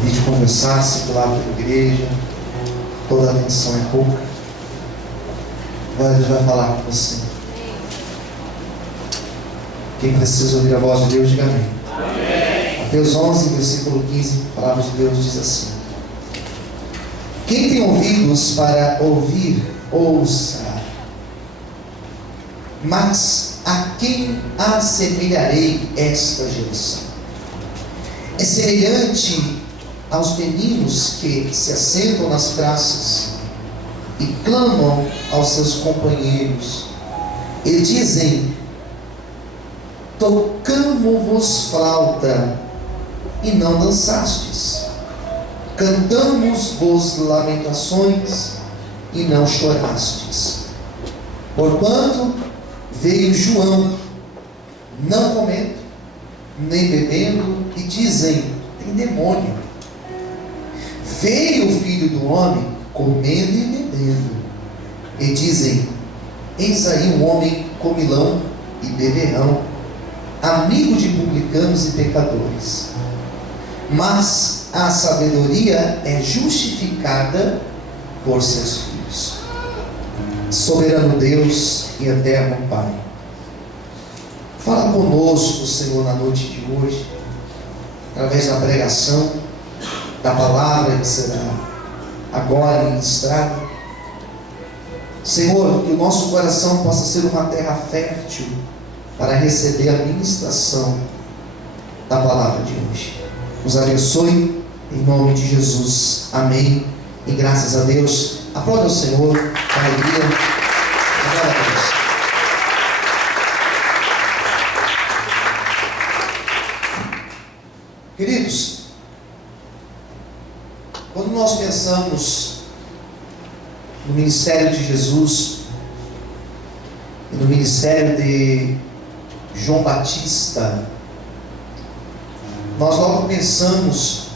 Em vez de conversar, circular pela igreja, toda a atenção é pouca. Agora Deus vai falar com você. Quem precisa ouvir a voz de Deus, diga amém. Amém. Mateus 11, versículo 15, a palavra de Deus diz assim: quem tem ouvidos para ouvir, ouça. Mas a quem assemelharei esta geração? É semelhante aos meninos que se assentam nas praças e clamam aos seus companheiros e dizem: tocamo-vos flauta e não dançastes, cantamos-vos lamentações e não chorastes. Porquanto veio João, não comendo nem bebendo, e dizem: tem demônio. Veio o Filho do Homem, comendo e bebendo, e dizem: eis aí um homem comilão e beberrão, amigo de publicanos e pecadores. Mas a sabedoria é justificada por seus filhos. Soberano Deus e eterno Pai, fala conosco, Senhor, na noite de hoje, através da pregação da palavra que será agora ministrada. Senhor, que o nosso coração possa ser uma terra fértil para receber a ministração da palavra de hoje. Nos abençoe, em nome de Jesus. Amém. E graças a Deus. Aplauda o Senhor com alegria. Glória a Deus. Queridos, quando nós pensamos no ministério de Jesus e no ministério de João Batista, nós logo pensamos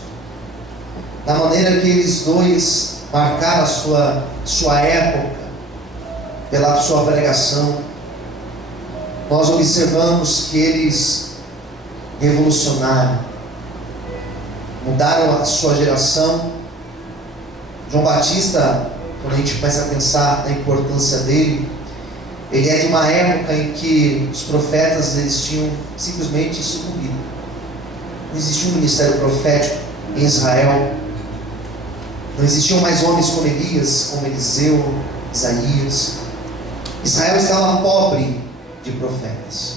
na maneira que eles dois marcaram a sua época pela sua pregação. Nós observamos que eles revolucionaram, mudaram a sua geração. João Batista, quando a gente começa a pensar na importância dele, ele é de uma época em que os profetas eles tinham simplesmente sucumbido. Não existia um ministério profético em Israel. Não existiam mais homens como Elias, como Eliseu, Isaías. Israel estava pobre de profetas.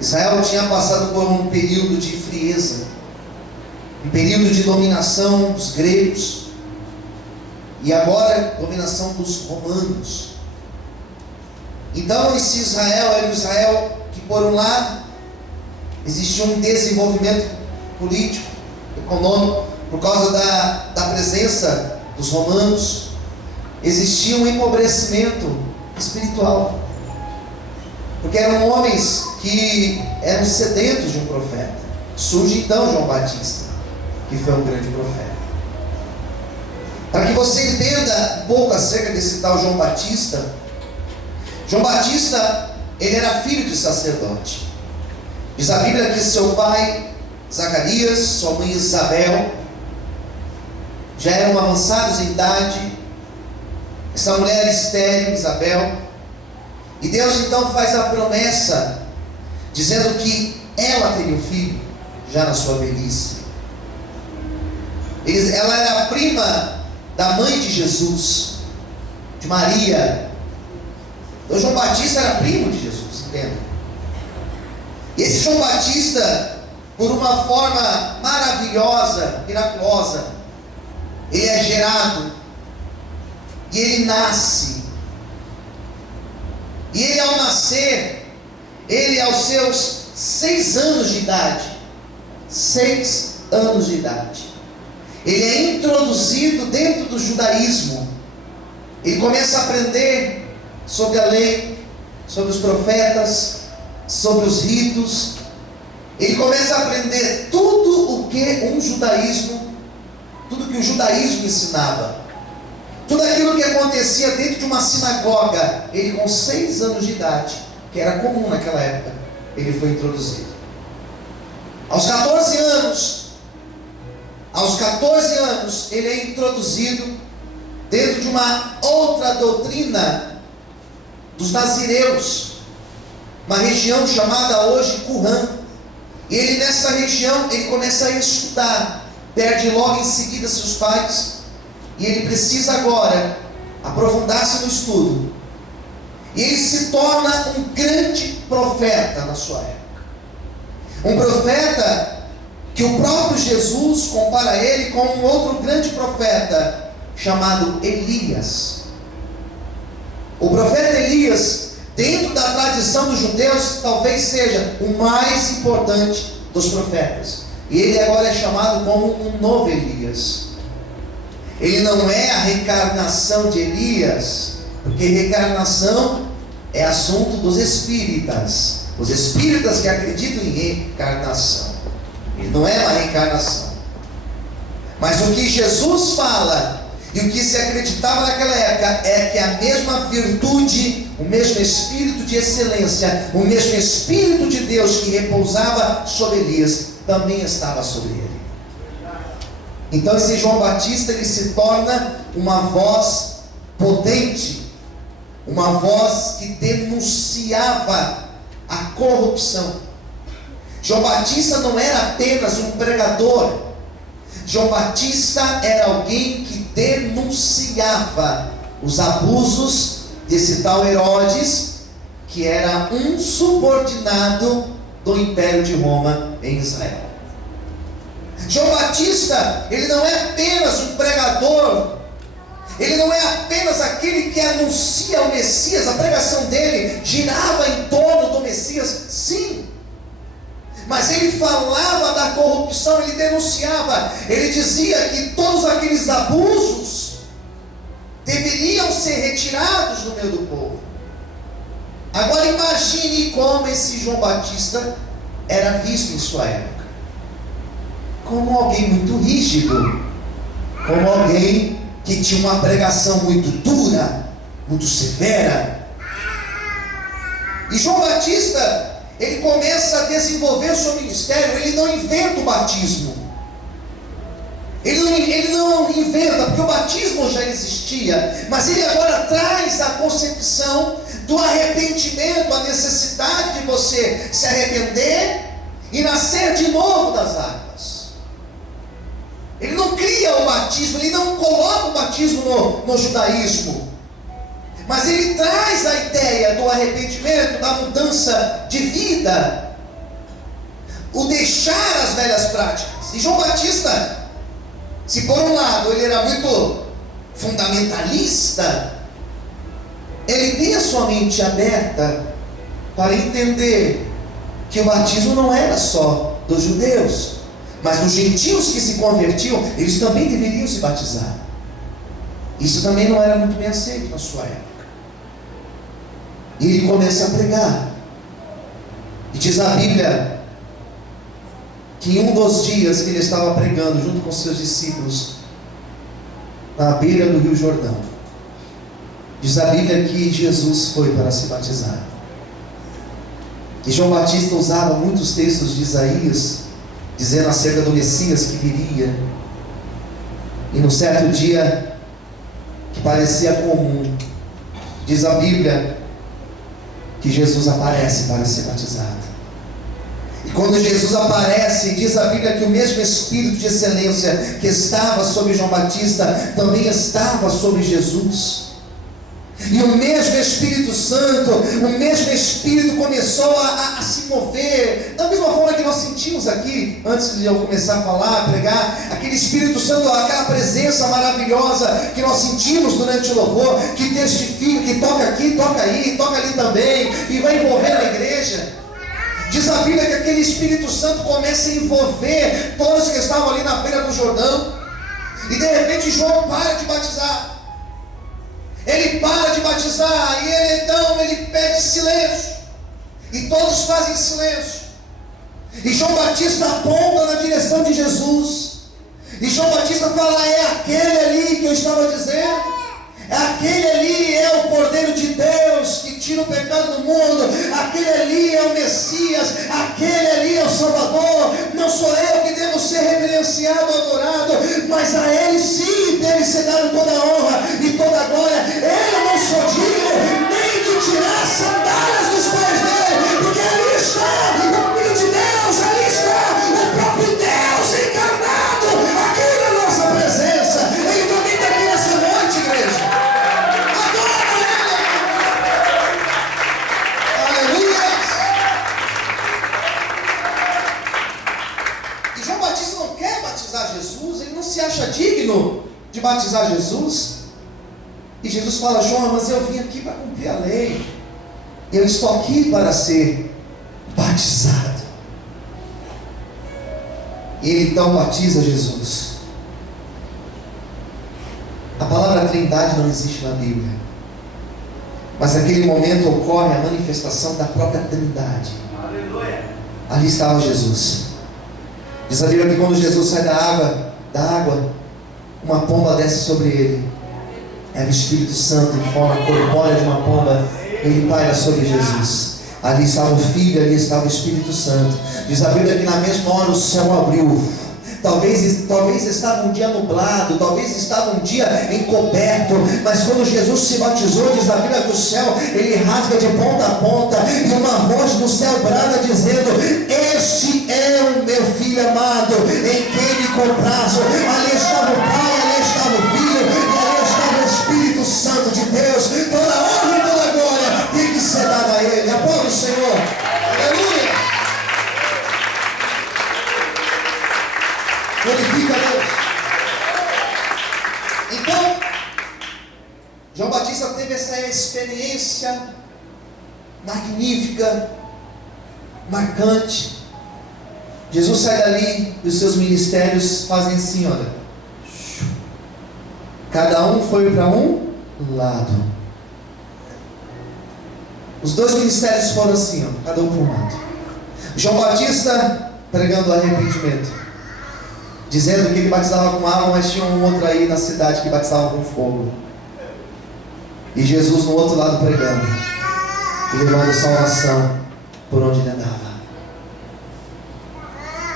Israel tinha passado por um período de frieza, um período de dominação dos gregos, e agora dominação dos romanos. Então esse Israel era um Israel que, por um lado, existia um desenvolvimento político, econômico, por causa da presença dos romanos. Existia um empobrecimento espiritual, porque eram homens que eram sedentos de um profeta. Surge então João Batista, que foi um grande profeta. Para que você entenda um pouco acerca desse tal João Batista, ele era filho de sacerdote. Diz a Bíblia que seu pai Zacarias, sua mãe Isabel, já eram avançados em idade. Essa mulher estéril, Isabel, e Deus então faz a promessa, dizendo que ela teria um filho, já na sua velhice. Ela era a prima da mãe de Jesus, de Maria. Então João Batista era primo de Jesus, entenda? E esse João Batista, por uma forma maravilhosa, miraculosa, ele é gerado, e ele nasce. E ele, ao nascer, ele aos seus 6 anos de idade, 6 anos de idade, ele é introduzido dentro do judaísmo. Ele começa a aprender sobre a lei, sobre os profetas, sobre os ritos. Ele começa a aprender tudo o que o judaísmo ensinava. Tudo aquilo que acontecia dentro de uma sinagoga. Ele, com 6 anos de idade, que era comum naquela época, ele foi introduzido. Aos 14 anos, aos 14 anos, ele é introduzido dentro de uma outra doutrina dos nazireus, uma região chamada hoje Qumran. E ele, nessa região, ele começa a estudar, perde logo em seguida seus pais, e ele precisa agora aprofundar-se no estudo. E ele se torna um grande profeta na sua época. Um profeta que o próprio Jesus compara ele com um outro grande profeta chamado Elias. O profeta Elias, dentro da tradição dos judeus, talvez seja o mais importante dos profetas. E ele agora é chamado como um novo Elias. Ele não é a reencarnação de Elias, porque reencarnação é assunto dos espíritas. Os espíritas que acreditam em reencarnação. Ele não é uma reencarnação. Mas o que Jesus fala e o que se acreditava naquela época é que a mesma virtude, o mesmo espírito de excelência, o mesmo espírito de Deus que repousava sobre Elias, também estava sobre ele. Então esse João Batista, ele se torna uma voz potente, uma voz que denunciava a corrupção. João Batista não era apenas um pregador. João Batista era alguém que denunciava os abusos desse tal Herodes, que era um subordinado do Império de Roma em Israel. João Batista, ele não é apenas um pregador, ele não é apenas aquele que anuncia o Messias. A pregação dele girava em torno do Messias, sim, mas ele falava da corrupção, ele denunciava, ele dizia que todos aqueles abusos deveriam ser retirados do meio do povo. Agora imagine como esse João Batista era visto em sua época, como alguém muito rígido, como alguém que tinha uma pregação muito dura, muito severa. E João Batista, ele começa a desenvolver o seu ministério. Ele não inventa o batismo, ele não inventa, porque o batismo já existia, mas ele agora traz a concepção do arrependimento, a necessidade de você se arrepender e nascer de novo das águas. Ele não cria o batismo, ele não coloca o batismo no judaísmo, mas ele traz a ideia do arrependimento, da mudança de vida, o deixar as velhas práticas. E João Batista, se por um lado ele era muito fundamentalista, ele tem a sua mente aberta para entender que o batismo não era só dos judeus, mas os gentios que se convertiam, eles também deveriam se batizar. Isso também não era muito bem aceito na sua época. E ele começa a pregar. E diz a Bíblia que em um dos dias que ele estava pregando junto com seus discípulos na beira do Rio Jordão, diz a Bíblia que Jesus foi para se batizar. E João Batista usava muitos textos de Isaías, dizendo acerca do Messias que viria. E num certo dia que parecia comum, diz a Bíblia que Jesus aparece para ser batizado. E quando Jesus aparece, diz a Bíblia que o mesmo Espírito de excelência que estava sobre João Batista também estava sobre Jesus. E o mesmo Espírito Santo, o mesmo Espírito começou a se mover, da mesma forma que nós sentimos aqui, antes de eu começar a falar, a pregar, aquele Espírito Santo, aquela presença maravilhosa que nós sentimos durante o louvor, que testifica, que toca aqui, toca aí, toca ali também, e vai envolver a igreja. Diz a Bíblia que aquele Espírito Santo começa a envolver todos que estavam ali na beira do Jordão, e de repente João para de batizar. Ele para de batizar, e ele pede silêncio, e todos fazem silêncio. E João Batista aponta na direção de Jesus, e João Batista fala: é aquele ali que eu estava dizendo, é aquele ali, é o Cordeiro de Deus que tira o pecado do mundo, aquele ali é o Messias, aquele ali é o Salvador. Não sou eu que devo ser reverenciado, adorado, mas a Ele sim deve ser dado toda a honra e toda a glória. Eu não sou digno nem de tirar as sandálias dos pés dele, porque ali está o Filho de Deus, ali está o próprio Deus encarnado aqui na nossa presença. Ele também está aqui nessa noite, igreja. Adora Ele. Aleluia. E João Batista não quer batizar Jesus, ele não se acha digno de batizar Jesus. E Jesus fala: João, mas eu vim aqui para cumprir a lei, eu estou aqui para ser batizado. E ele então batiza Jesus. A palavra Trindade não existe na Bíblia, mas naquele momento ocorre a manifestação da própria Trindade. Aleluia. Ali estava Jesus. Diz a Bíblia que quando Jesus sai da água, uma pomba desce sobre ele. Era o Espírito Santo em forma corpórea de uma pomba. Ele paira sobre Jesus. Ali estava o Filho, ali estava o Espírito Santo. Diz a Bíblia que na mesma hora o céu abriu. Talvez estava um dia nublado, talvez estava um dia encoberto, mas quando Jesus se batizou, diz a Bíblia que o céu, ele rasga de ponta a ponta, e uma voz do céu brada dizendo: este é o meu Filho amado, em quem me comprazo. Ali estava o Pai, ali estava o Filho, e ali estava o Espírito Santo de Deus. Toda a honra e toda a glória tem que ser dada a Ele. Aplaude o Senhor. Aleluia. Glorifica a Deus. Então, João Batista teve essa experiência magnífica, marcante. Jesus sai dali e os seus ministérios fazem assim, olha. Cada um foi para um lado. Os dois ministérios foram assim, ó, cada um para um lado. João Batista pregando arrependimento, dizendo que ele batizava com água, mas tinha um outro aí na cidade que batizava com fogo. E Jesus no outro lado pregando e levando salvação por onde ele andava.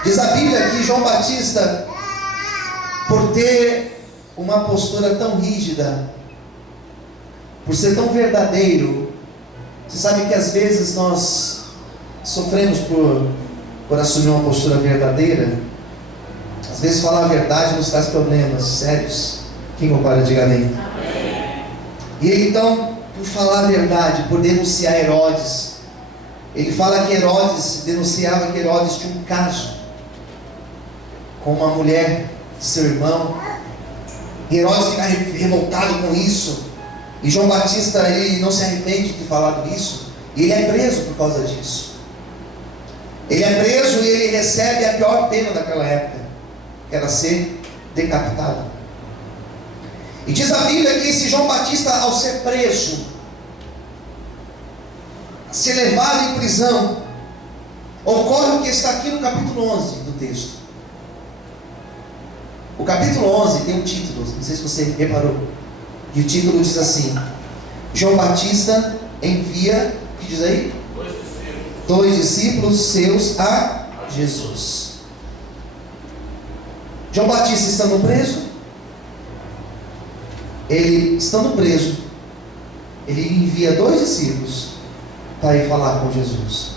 Diz a Bíblia que João Batista, por ter uma postura tão rígida, por ser tão verdadeiro, você sabe que às vezes nós sofremos por assumir uma postura verdadeira. Às vezes falar a verdade nos traz problemas sérios. Quem concorda, diga amém. Amém. E ele então, por falar a verdade, por denunciar Herodes, ele fala que Herodes, denunciava que Herodes tinha um caso com uma mulher de seu irmão. E Herodes fica revoltado com isso. E João Batista, ele não se arrepende de ter falado isso. E ele é preso por causa disso. Ele é preso e ele recebe a pior pena daquela época, que era ser decapitado. E diz a Bíblia que esse João Batista, ao ser preso, ser levado em prisão, ocorre o que está aqui no capítulo 11 do texto. O capítulo 11 tem um título, não sei se você reparou, e o título diz assim: João Batista envia, o que diz aí? 2 discípulos seus a Jesus. João Batista estando preso, ele envia 2 discípulos para ir falar com Jesus.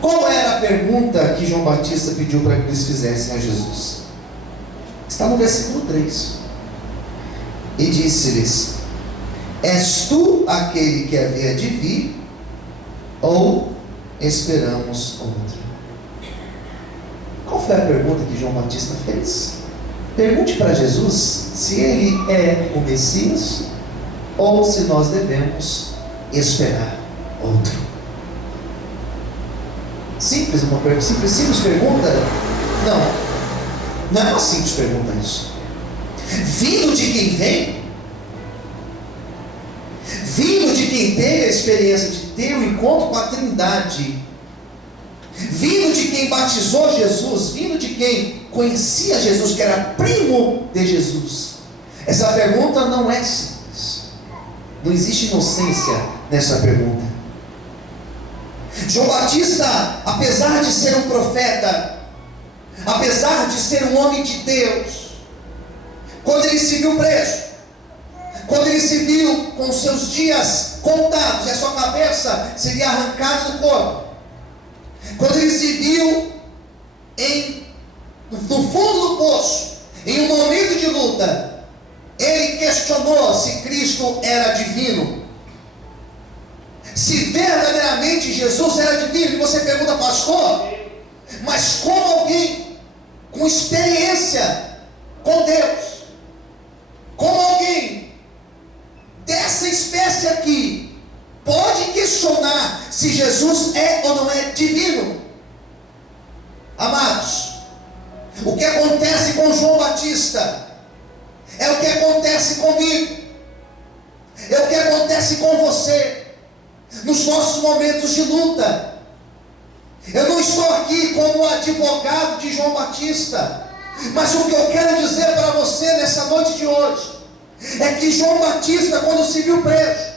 Qual era a pergunta que João Batista pediu para que eles fizessem a Jesus? Está no versículo 3. E disse-lhes: és tu aquele que havia de vir, ou esperamos outro? Qual foi a pergunta que João Batista fez? Pergunte para Jesus se ele é o Messias, ou se nós devemos esperar outro. Simples pergunta? Não é uma simples pergunta isso. Vindo de quem vem, vindo de quem teve a experiência de ter um encontro com a Trindade, vindo de quem batizou Jesus, vindo de quem conhecia Jesus, que era primo de Jesus. Essa pergunta não é simples. Não existe inocência nessa pergunta. João Batista, apesar de ser um profeta, apesar de ser um homem de Deus, quando ele se viu preso, quando ele se viu com seus dias contados e a sua cabeça seria arrancada do corpo, quando ele se viu no fundo do poço, em um momento de luta, ele questionou se Cristo era divino, se verdadeiramente Jesus era divino. E você pergunta, pastor, mas como alguém com experiência com Deus, como alguém dessa espécie aqui, pode questionar se Jesus é ou não é divino? Amados, o que acontece com João Batista é o que acontece comigo, é o que acontece com você nos nossos momentos de luta. Eu não estou aqui como advogado de João Batista, mas o que eu quero dizer para você nessa noite de hoje é que João Batista, quando se viu preso,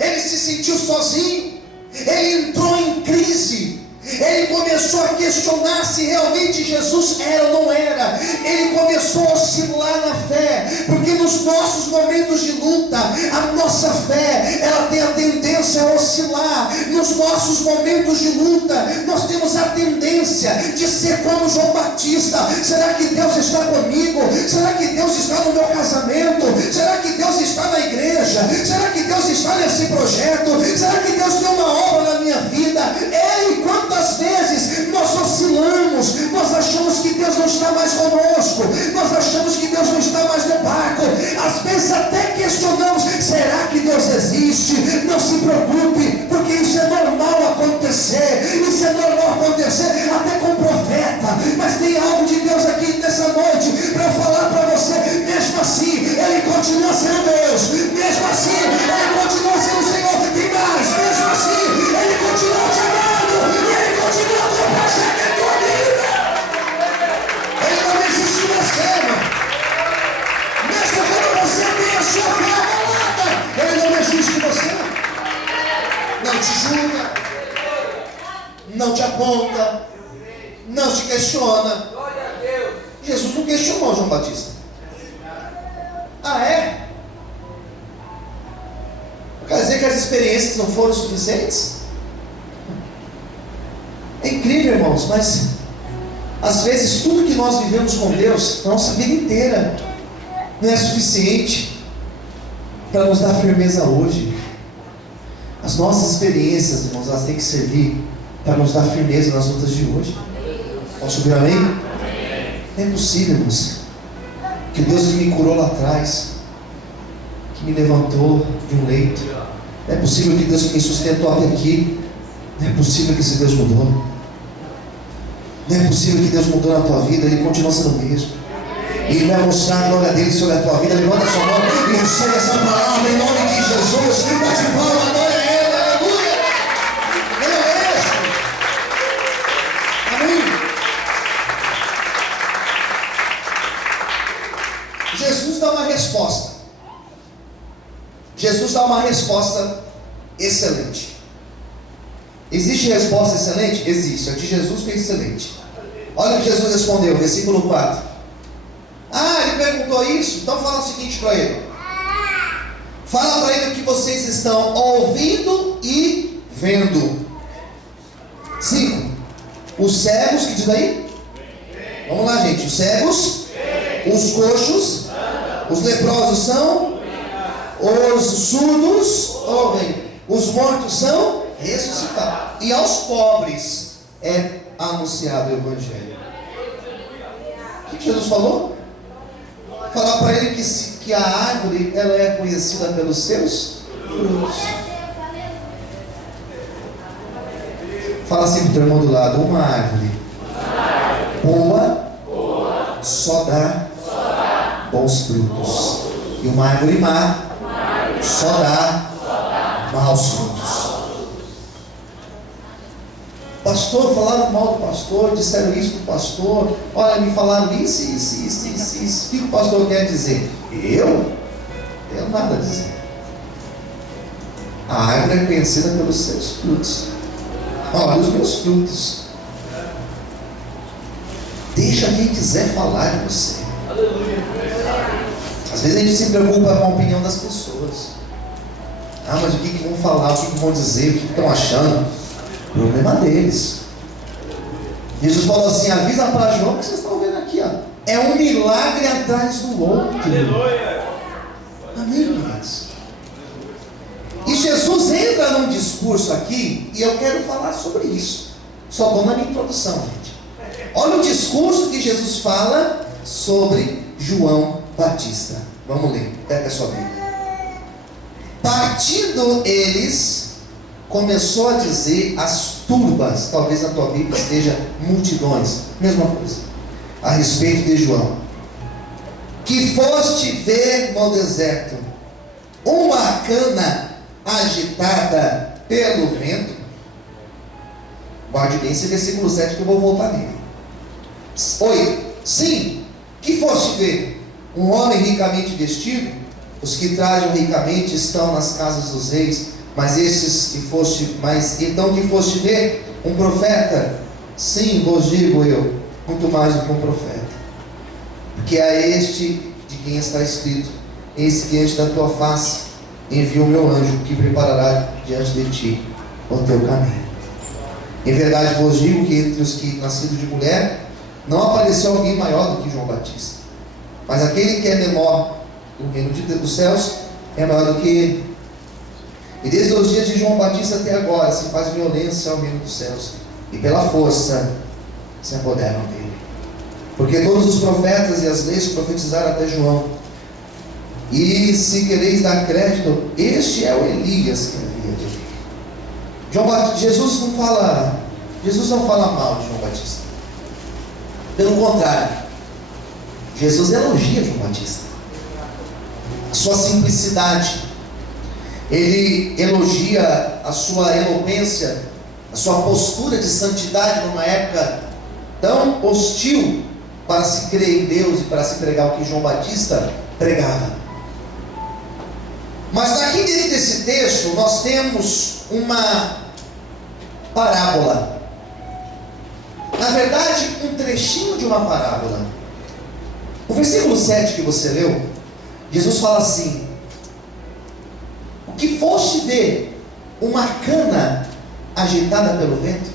ele se sentiu sozinho, ele entrou em crise, ele começou a questionar se realmente Jesus era ou não era. Ele começou a oscilar na fé, porque nos nossos momentos de luta, a nossa fé, ela tem a tendência a oscilar. Nos nossos momentos de luta, nós temos a tendência de ser como João Batista. Será que Deus está comigo? Será que Deus está no meu casamento? Será que Deus está na igreja? Será que Deus está nesse projeto? Será que Deus tem uma obra na minha vida? Ei, quantas vezes nós oscilamos, nós achamos que Deus não está mais conosco, nós achamos que Deus não está mais no barco, às vezes até questionamos, será que Deus existe? Não se preocupe, porque isso é normal acontecer, isso é normal acontecer até com profeta, mas tem algo de Deus aqui nessa noite para falar para você. Mesmo assim, Ele continua sendo Deus, mesmo assim, Ele continua sendo o Senhor, tem mais, mesmo assim, Ele continua te amando, e Ele continua com o projeto em tua vida. Ele não desiste de você, irmão. Mesmo quando você tem a sua fé abalada, Ele não desiste de você. Não te julga, não te aponta, não te questiona. Jesus não questionou João Batista. Ah, é? Quer dizer que as experiências não foram suficientes? É incrível, irmãos, mas às vezes tudo que nós vivemos com Deus, a nossa vida inteira, não é suficiente para nos dar firmeza hoje. As nossas experiências, irmãos, elas têm que servir para nos dar firmeza nas lutas de hoje. Posso ouvir amém? Não é possível, irmãos, que Deus que me curou lá atrás, que me levantou de um leito, não é possível que Deus que me sustentou até aqui, não é possível que esse Deus mudou. Não é possível que Deus mudou na tua vida. Ele continua sendo o mesmo. Ele vai mostrar a glória dele sobre a tua vida. Levanta a sua mão e recebe essa palavra em nome de Jesus. Bate palma, adora Ele, aleluia. Ele é mesmo. Amém. Jesus dá uma resposta. Jesus dá uma resposta excelente. Existe resposta excelente? Existe. A de Jesus foi excelente. Olha o que Jesus respondeu, versículo 4. Ah, ele perguntou isso? Então fala o seguinte para ele. Fala para ele o que vocês estão ouvindo e vendo. 5. Os cegos, que diz aí? Vamos lá, gente. Os cegos, os coxos, os leprosos são, os surdos ouvem, os mortos são ressuscitados, e aos pobres é anunciado o Evangelho. O que Jesus falou? Falar para ele que a árvore ela é conhecida pelos seus frutos. Fala assim para o teu irmão do lado: uma árvore boa só dá bons frutos, e uma árvore má só dá maus frutos. Pastor, falaram mal do pastor, disseram isso do pastor, olha, me falaram isso. O que o pastor quer dizer? Eu nada a dizer. A árvore é conhecida pelos seus frutos. Olha os meus frutos. Deixa quem quiser falar de você. Aleluia. Às vezes a gente se preocupa com a opinião das pessoas. Mas o que vão falar, o que vão dizer, o que estão achando? Problema deles. Jesus falou assim: avisa para João que vocês estão vendo aqui, ó. É um milagre atrás do outro. Aleluia. Amém, queridos? E Jesus entra num discurso aqui, e eu quero falar sobre isso. Só estou na minha introdução, gente. Olha o discurso que Jesus fala sobre João Batista. Vamos ler, pega a sua Bíblia. Partindo eles, começou a dizer as turbas, talvez na tua Bíblia esteja multidões, mesma coisa, a respeito de João: que foste ver no deserto uma cana agitada pelo vento. Guarde bem esse versículo 7 que eu vou voltar nele. 8. Sim, que foste ver um homem ricamente vestido? Os que trajam ricamente estão nas casas dos reis. Mas então que foste ver um profeta? Sim, vos digo eu, muito mais do que um profeta. Porque a este de quem está escrito: eis que diante da tua face envio o meu anjo, que preparará diante de ti o teu caminho. Em verdade vos digo que entre os que nascidos de mulher não apareceu alguém maior do que João Batista. Mas aquele que é menor no reino dos céus é maior do que ele. E desde os dias de João Batista até agora se faz violência ao reino dos céus, e pela força se apoderam dele. Porque todos os profetas e as leis profetizaram até João. E se quereis dar crédito, este é o Elias que havia de vir. Jesus não fala mal de João Batista. Pelo contrário, Jesus elogia João Batista, a sua simplicidade. Ele elogia a sua eloquência, a sua postura de santidade numa época tão hostil para se crer em Deus e para se pregar o que João Batista pregava. Mas aqui dentro desse texto nós temos uma parábola. Na verdade, um trechinho de uma parábola. O versículo 7 que você leu, Jesus fala assim: o que foste ver uma cana agitada pelo vento?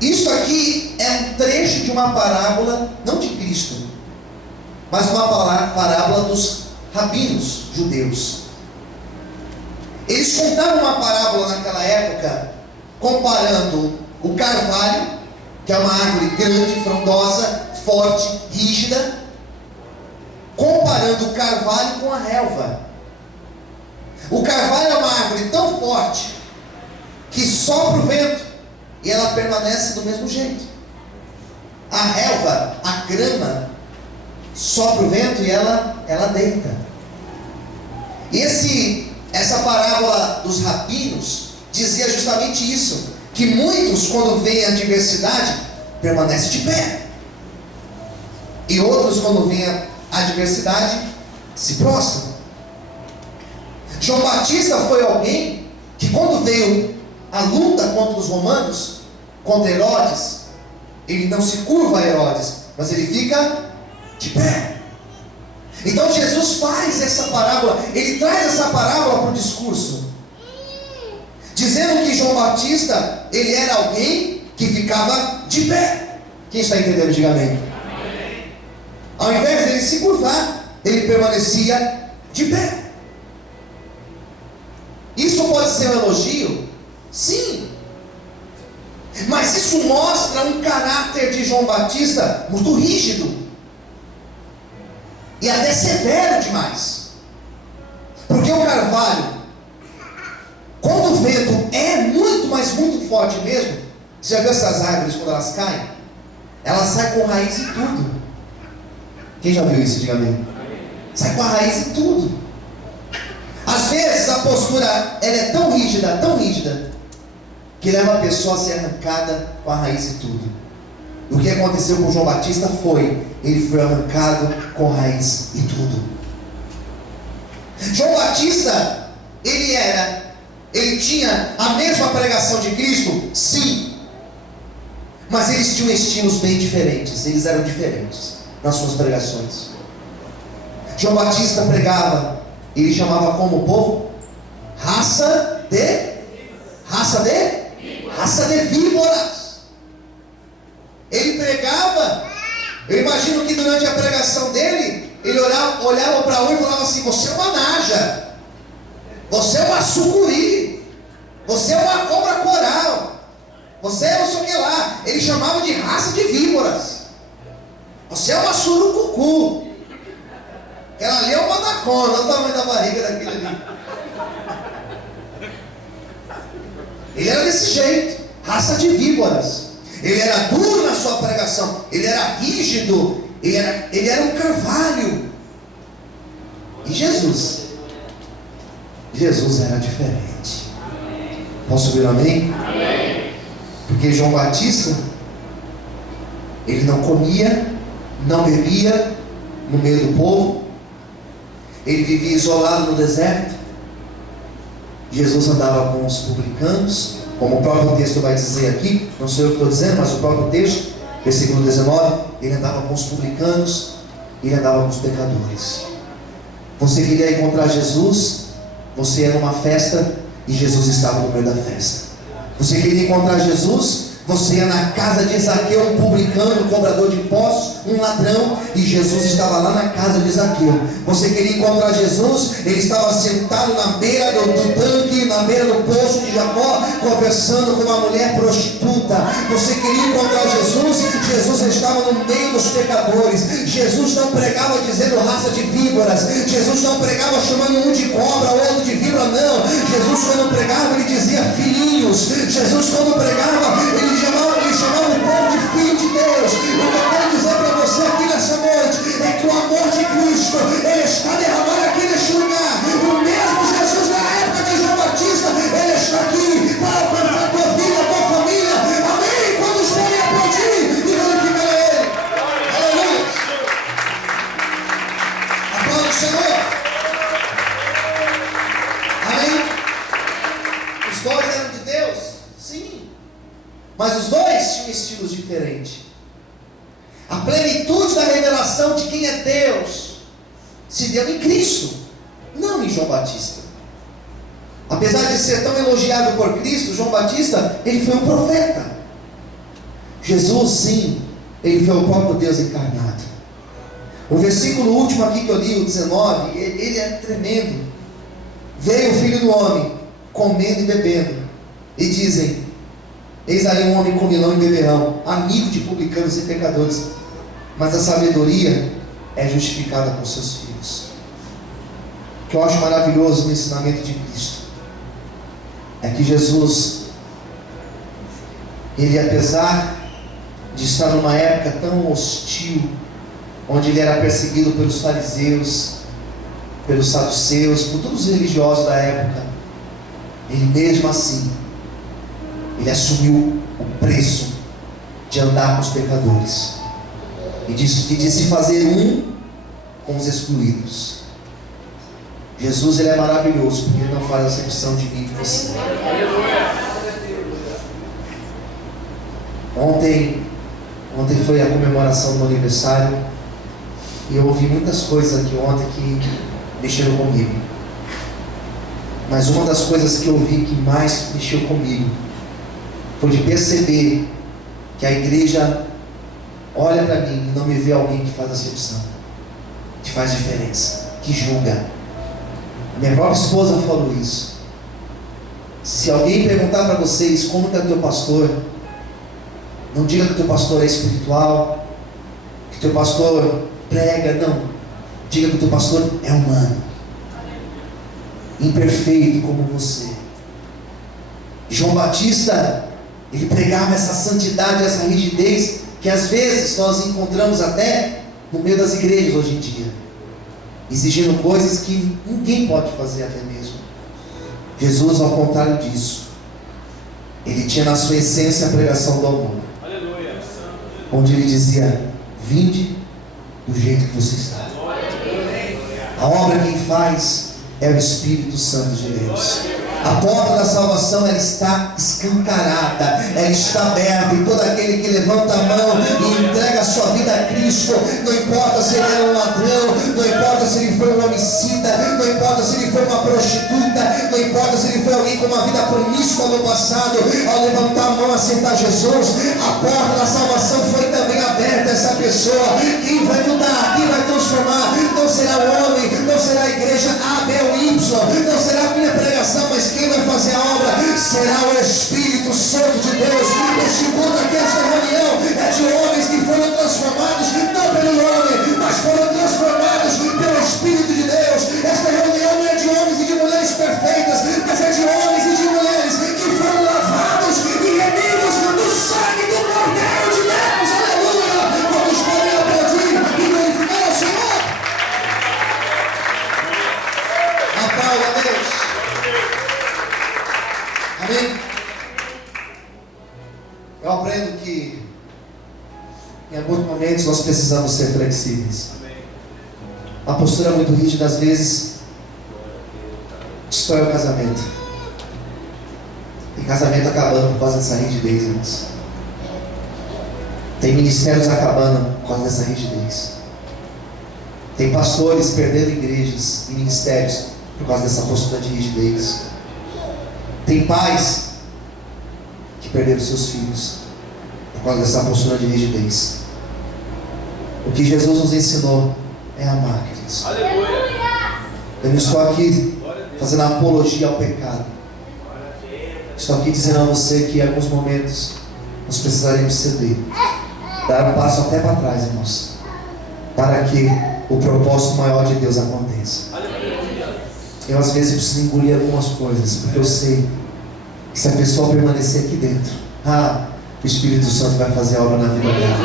Isso aqui é um trecho de uma parábola, não de Cristo, mas uma parábola dos rabinos judeus. Eles contaram uma parábola naquela época, comparando o carvalho, que é uma árvore grande, frondosa, forte, rígida, comparando o carvalho com a relva. O carvalho é uma árvore tão forte que sopra o vento e ela permanece do mesmo jeito. A relva, a grama, sopra o vento e ela deita. Essa parábola dos rabinos dizia justamente isso, que muitos, quando veem a adversidade, permanecem de pé, e outros, quando veem a adversidade, se prostram. João Batista foi alguém que, quando veio a luta contra os romanos, contra Herodes, ele não se curva a Herodes, mas ele fica de pé. Então Jesus faz essa parábola, ele traz essa parábola para o discurso, dizendo que João Batista, ele era alguém que ficava de pé. Quem está entendendo, diga amém. Ao invés de ele se curvar, ele permanecia de pé. Isso pode ser um elogio? Sim. Mas isso mostra um caráter de João Batista muito rígido e até severo demais. Porque o carvalho, quando o vento é muito, mas muito forte mesmo, você já viu essas árvores quando elas caem? Elas saem com raiz e tudo. Quem já viu isso? Diga amém. Sai com a raiz e tudo. Às vezes a postura ela é tão rígida, que leva a pessoa a ser arrancada com a raiz e tudo. O que aconteceu com João Batista ele foi arrancado com raiz e tudo. João Batista, ele tinha a mesma pregação de Cristo? Sim. mas eles tinham estilos bem diferentes. Eles eram diferentes nas suas pregações. João Batista pregava, ele chamava como o povo? Raça de víboras. Ele pregava, eu imagino que durante a pregação dele, ele olhava para um e falava assim: você é uma naja, você é uma sucuri, você é uma cobra coral, você é não sei o que lá. Ele chamava de raça de víboras. Você é uma surucucu. Aquela ali é uma anacona, olha o tamanho da barriga daquele ali. Ele era desse jeito, raça de víboras. Ele era duro na sua pregação, ele era rígido, ele era um carvalho. E Jesus era diferente. Posso ouvir amém? Amém. Porque João Batista, ele não comia, não bebia no meio do povo, ele vivia isolado no deserto. Jesus andava com os publicanos, como o próprio texto vai dizer aqui, não sou eu que estou dizendo, mas o próprio texto, versículo 19, ele andava com os publicanos, ele andava com os pecadores. Você queria encontrar Jesus, você ia numa festa e Jesus estava no meio da festa. Você queria encontrar Jesus, você ia na casa de Zaqueu, um publicano, um cobrador de impostos, um ladrão, e Jesus estava lá na casa de Zaqueu. Você queria encontrar Jesus, ele estava sentado na beira do tanque, na beira do poço de Jacó, conversando com uma mulher prostituta. Você queria encontrar Jesus, Jesus estava no meio dos pecadores. Jesus não pregava dizendo raça de víboras, Jesus não pregava chamando um de cobra, outro de víbora, não. Jesus quando pregava, ele dizia filhinhos. Jesus quando pregava, ele chamava o povo de filho de Deus. O que eu quero dizer para você aqui nessa noite é que o amor de Cristo, ele está derramado aqui neste lugar. O mesmo Jesus na época de João Batista, ele está aqui para alcançar a tua vida, a tua família. Amém? Quando podem aplaudir e glorificar a Ele. Aleluia. Aplaude o Senhor. Amém? Os dois eram de Deus? Sim. Mas os dois tinham estilos diferentes. A plenitude da revelação de quem é Deus se deu em Cristo, não em João Batista. Apesar de ser tão elogiado por Cristo, João Batista, ele foi um profeta. Jesus, sim, ele foi o próprio Deus encarnado. O versículo último aqui que eu li, o 19, ele é tremendo. Veio o Filho do Homem, comendo e bebendo, e dizem: eis aí um homem comilão e beberrão, amigo de publicanos e pecadores, mas a sabedoria é justificada por seus filhos. O que eu acho maravilhoso no ensinamento de Cristo é que Jesus, ele, apesar de estar numa época tão hostil, onde ele era perseguido pelos fariseus, pelos saduceus, por todos os religiosos da época, ele mesmo assim, ele assumiu o preço de andar com os pecadores e de se fazer um com os excluídos. Jesus, ele é maravilhoso, porque ele não faz acepção de mim e de você. Ontem foi a comemoração do meu aniversário, e eu ouvi muitas coisas aqui ontem que mexeram comigo. Mas uma das coisas que eu ouvi que mais mexeu comigo foi de perceber que a igreja olha para mim e não me vê alguém que faz acepção, que faz diferença, que julga. Minha própria esposa falou isso. Se alguém perguntar para vocês como está o teu pastor, não diga que o teu pastor é espiritual, que o teu pastor prega, não. Diga que o teu pastor é humano, imperfeito como você. João Batista, ele pregava essa santidade, essa rigidez, que às vezes nós encontramos até no meio das igrejas hoje em dia, exigindo coisas que ninguém pode fazer até mesmo. Jesus, ao contrário disso, ele tinha na sua essência a pregação do amor. Aleluia. Onde ele dizia: vinde do jeito que você está. A obra quem faz é o Espírito Santo de Deus. A porta da salvação, ela está escancarada, ela está aberta, e todo aquele que levanta a mão e entrega a sua vida a Cristo, não importa se ele era um ladrão, não importa se ele foi um homicida, não importa se ele foi uma prostituta, não importa se ele foi alguém com uma vida promíscua no passado, ao levantar a mão e aceitar Jesus, a porta da salvação foi também aberta a essa pessoa. Quem vai mudar, quem vai transformar, não será o homem, não será a igreja A, B ou Y, não será a minha pregação, mas quem vai fazer a obra será o Espírito Santo de Deus. Este culto aqui, esta reunião é de homens que foram transformados não pelo homem, mas foram transformados pelo Espírito de Deus. Esta reunião não é de homens e de mulheres perfeitas, mas é de homens e de mulheres que foram lavados e remidos no sangue do Cordeiro de Deus. Aleluia! Vamos podem aplaudir e glorificar ao Senhor. Aplauda a Deus. Amém? Eu aprendo que em alguns momentos nós precisamos ser flexíveis. Uma postura muito rígida às vezes destrói o casamento. Tem casamento acabando por causa dessa rigidez, irmãos. Tem ministérios acabando por causa dessa rigidez. Tem pastores perdendo igrejas e ministérios por causa dessa postura de rigidez. Tem pais que perderam seus filhos por causa dessa postura de rigidez. O que Jesus nos ensinou é amar, queridos. Eu não estou aqui fazendo apologia ao pecado. Estou aqui dizendo a você que em alguns momentos nós precisaremos ceder, dar um passo até para trás, irmãos, para que o propósito maior de Deus aconteça. Eu às vezes preciso engolir algumas coisas, porque eu sei que se a pessoa permanecer aqui dentro, o Espírito Santo vai fazer a obra na vida dela.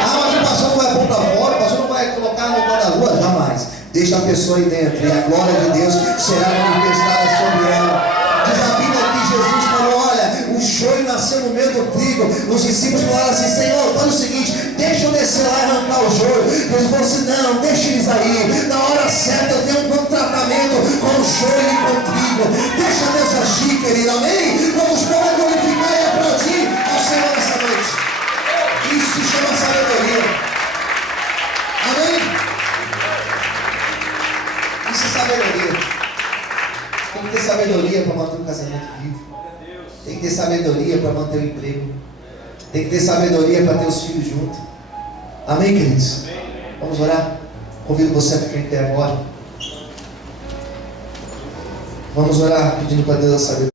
Mas o pastor não vai pôr para fora, o pastor não vai colocar no pé da rua, jamais. Deixa a pessoa aí dentro, e a glória de Deus será manifestada sobre ela. Diz a Bíblia que Jesus falou: olha, o joio nasceu no meio do trigo. Os discípulos falaram assim: Senhor, faz o seguinte, deixa eu descer lá e arrancar o joio. Deus falou assim: não, deixa eles aí. Na hora certa eu tenho um tratamento com o joio e com o trigo. Deixa Deus agir, querido, amém? Vamos para glorificar e aplaudir ao Senhor nessa noite. Isso se chama sabedoria. Amém? Isso é sabedoria. Tem que ter sabedoria para manter o casamento vivo. Tem que ter sabedoria para manter o emprego. Tem que ter sabedoria para ter os filhos juntos. Amém, queridos? Vamos orar? Convido você a ficar em pé agora. Vamos orar pedindo para Deus a sabedoria.